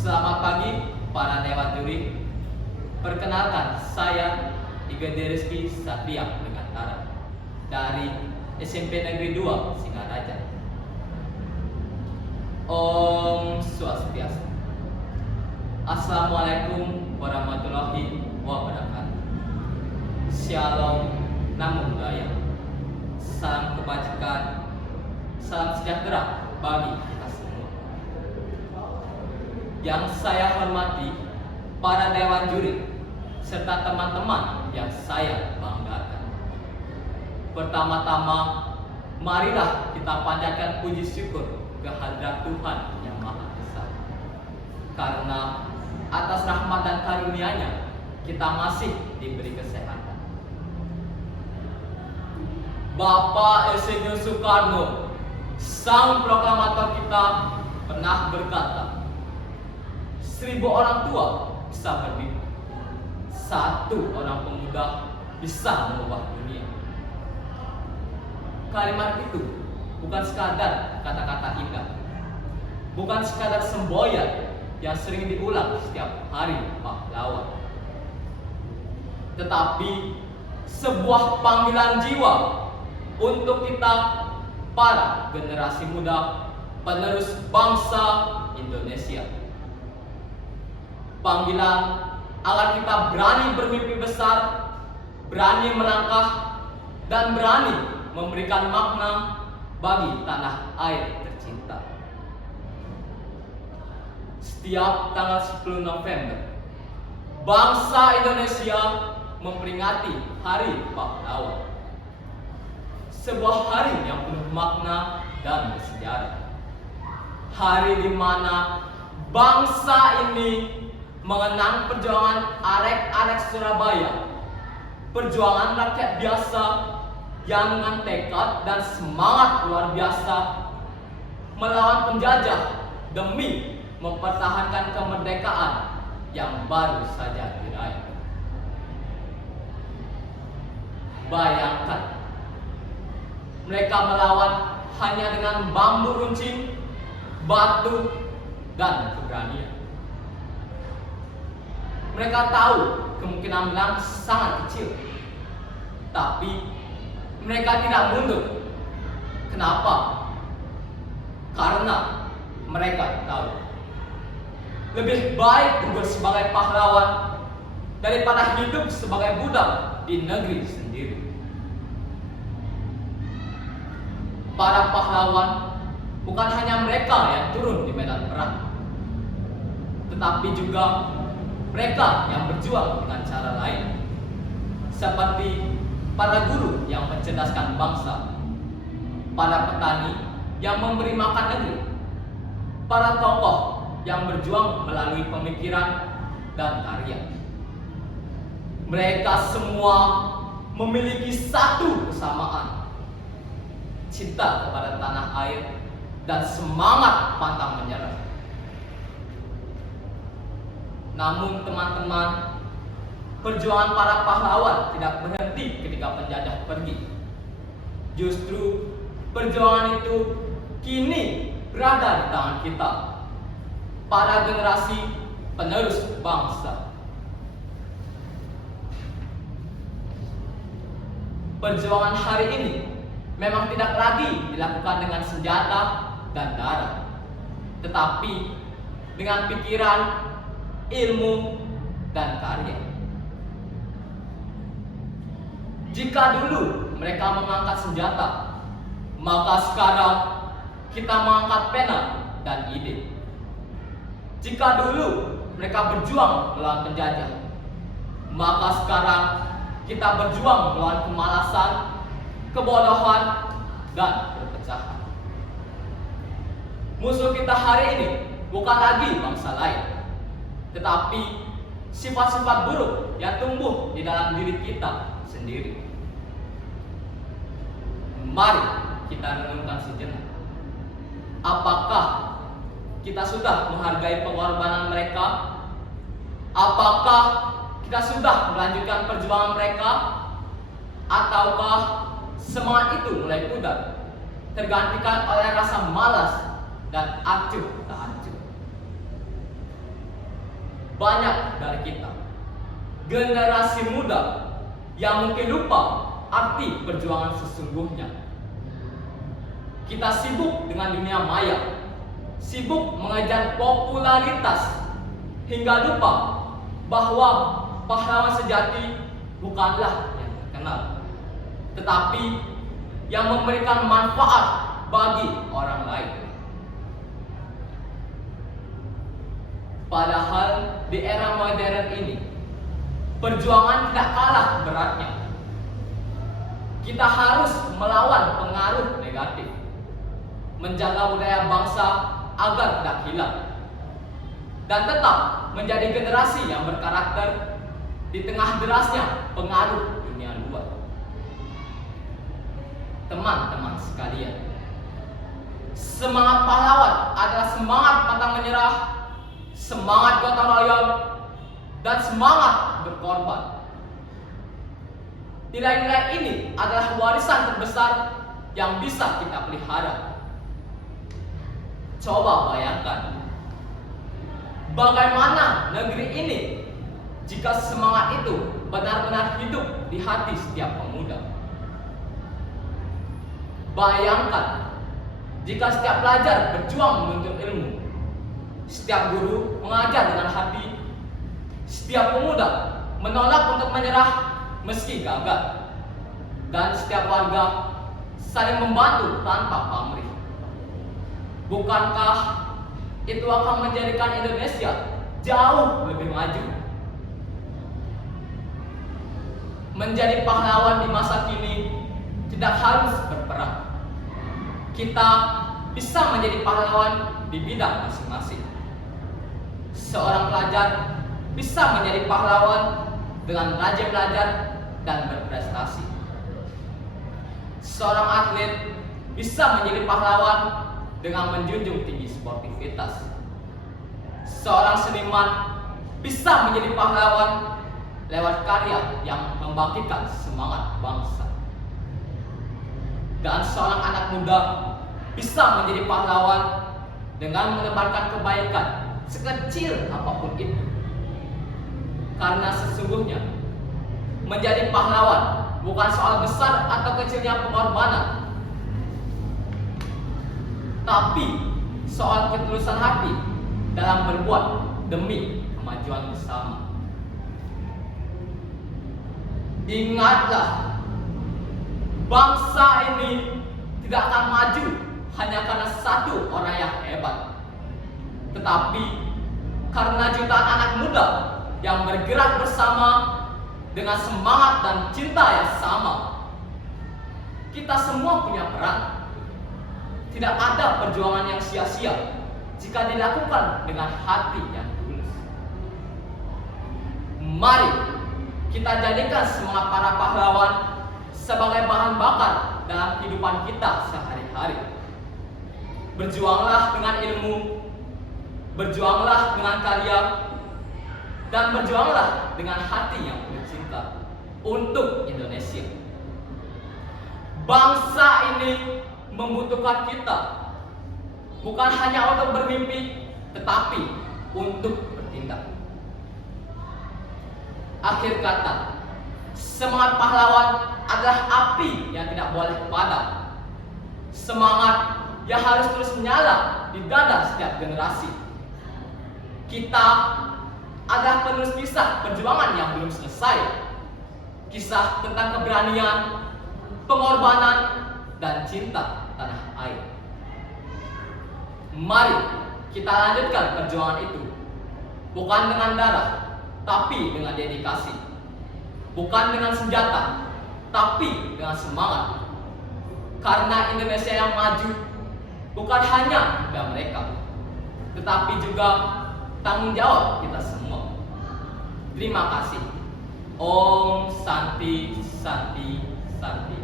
Selamat pagi para dewan juri. Perkenalkan, saya Igede Rizky Satria Megantara dari SMP Negeri 2 Singaraja. Om Swastiastu. Assalamualaikum warahmatullahi wabarakatuh. Shalom, Namo Buddhaya. Salam kebajikan, salam sejahtera bagi kita semua. Yang saya hormati para dewan juri serta teman-teman yang saya banggakan. Pertama-tama, marilah kita panjatkan puji syukur kehadrat Tuhan yang Maha Esa. Karena atas rahmat dan karunia-Nya kita masih diberi kesehatan. Bapak Insinyur Soekarno, sang proklamator kita, pernah berkata, 1000 orang tua bisa bermimpi, 1 orang pemuda bisa mengubah dunia. Kalimat itu bukan sekadar kata-kata indah, bukan sekadar semboyan yang sering diulang setiap hari pahlawan, tetapi sebuah panggilan jiwa untuk kita para generasi muda penerus bangsa Indonesia. Panggilan agar kita berani bermimpi besar, berani melangkah, dan berani memberikan makna bagi tanah air tercinta. Setiap tanggal 10 November, bangsa Indonesia memperingati Hari Pahlawan. Sebuah hari yang penuh makna dan bersejarah. Hari di mana bangsa ini mengenang perjuangan arek-arek Surabaya, perjuangan rakyat biasa yang dengan tekad dan semangat luar biasa melawan penjajah demi mempertahankan kemerdekaan yang baru saja diraih. Bayangkan, mereka melawan hanya dengan bambu runcing, batu, dan keberanian. Mereka tahu kemungkinan menang sangat kecil, tapi mereka tidak mundur. Kenapa? Karena mereka tahu lebih baik gugur sebagai pahlawan daripada hidup sebagai budak di negeri sendiri. Para pahlawan bukan hanya mereka yang turun di medan perang, tetapi juga mereka yang berjuang dengan cara lain, seperti para guru yang mencerdaskan bangsa, para petani yang memberi makan negeri, para tokoh yang berjuang melalui pemikiran dan karya. Mereka semua memiliki satu kesamaan: cinta kepada tanah air dan semangat pantang menyerah. Namun teman-teman, perjuangan para pahlawan tidak berhenti ketika penjajah pergi. Justru perjuangan itu kini berada di tangan kita, para generasi penerus bangsa. Perjuangan hari ini memang tidak lagi dilakukan dengan senjata dan darah, tetapi dengan pikiran, ilmu, dan karya. Jika dulu mereka mengangkat senjata, maka sekarang kita mengangkat pena dan ide. Jika dulu mereka berjuang melawan penjajah, maka sekarang kita berjuang melawan kemalasan, kebodohan, dan perpecahan. Musuh kita hari ini bukan lagi bangsa lain, tetapi sifat-sifat buruk yang tumbuh di dalam diri kita sendiri. Mari kita renungkan sejenak. Apakah kita sudah menghargai pengorbanan mereka? Apakah kita sudah melanjutkan perjuangan mereka? Ataukah semangat itu mulai pudar, tergantikan oleh rasa malas dan acuh tak acuh? banyak dari kita, generasi muda yang mungkin lupa arti perjuangan sesungguhnya. Kita sibuk dengan dunia maya, sibuk mengejar popularitas, hingga lupa bahwa pahlawan sejati bukanlah yang terkenal, tetapi yang memberikan manfaat bagi orang lain. Padahal di era modern ini, perjuangan tidak kalah beratnya. Kita harus melawan pengaruh negatif, menjaga budaya bangsa agar tidak hilang, dan tetap menjadi generasi yang berkarakter di tengah derasnya pengaruh dunia luar. Teman-teman sekalian, semangat pahlawan adalah semangat pantang menyerah, semangat gotong royong, dan semangat berkorban. Nilai-nilai ini adalah warisan terbesar yang bisa kita pelihara. Coba bayangkan, bagaimana negeri ini jika semangat itu benar-benar hidup di hati setiap pemuda. Bayangkan jika setiap pelajar berjuang menuntut ilmu, setiap guru mengajar dengan hati, setiap pemuda menolak untuk menyerah meski gagal, dan setiap warga saling membantu tanpa pamrih. Bukankah itu akan menjadikan Indonesia jauh lebih maju? Menjadi pahlawan di masa kini tidak harus berperang. Kita bisa menjadi pahlawan di bidang masing-masing. Seorang pelajar bisa menjadi pahlawan dengan rajin belajar dan berprestasi. Seorang atlet bisa menjadi pahlawan dengan menjunjung tinggi sportivitas. Seorang seniman bisa menjadi pahlawan lewat karya yang membangkitkan semangat bangsa. Dan seorang anak muda bisa menjadi pahlawan dengan menebarkan kebaikan sekecil apapun itu. Karena sesungguhnya menjadi pahlawan bukan soal besar atau kecilnya pengorbanan, tapi soal ketulusan hati dalam berbuat demi kemajuan bersama. Ingatlah, bangsa ini tidak akan maju hanya karena satu orang yang hebat, tetapi karena jutaan anak muda yang bergerak bersama dengan semangat dan cinta yang sama. Kita semua punya peran. Tidak ada perjuangan yang sia-sia jika dilakukan dengan hati yang tulus. Mari kita jadikan semangat para pahlawan sebagai bahan bakar dalam kehidupan kita sehari-hari. Berjuanglah dengan ilmu, berjuanglah dengan karya, dan berjuanglah dengan hati yang penuh cinta untuk Indonesia. Bangsa ini membutuhkan kita, bukan hanya untuk bermimpi, tetapi untuk bertindak. Akhir kata, semangat pahlawan adalah api yang tidak boleh padam. Semangat yang harus terus menyala di dada setiap generasi. Kita adalah penerus kisah perjuangan yang belum selesai. Kisah tentang keberanian, pengorbanan, dan cinta tanah air. Mari kita lanjutkan perjuangan itu, bukan dengan darah, tapi dengan dedikasi. Bukan dengan senjata, tapi dengan semangat. Karena Indonesia yang maju bukan hanya mimpi mereka, tetapi juga tanggung jawab kita semua. Terima kasih. Om Santi Santi Santi.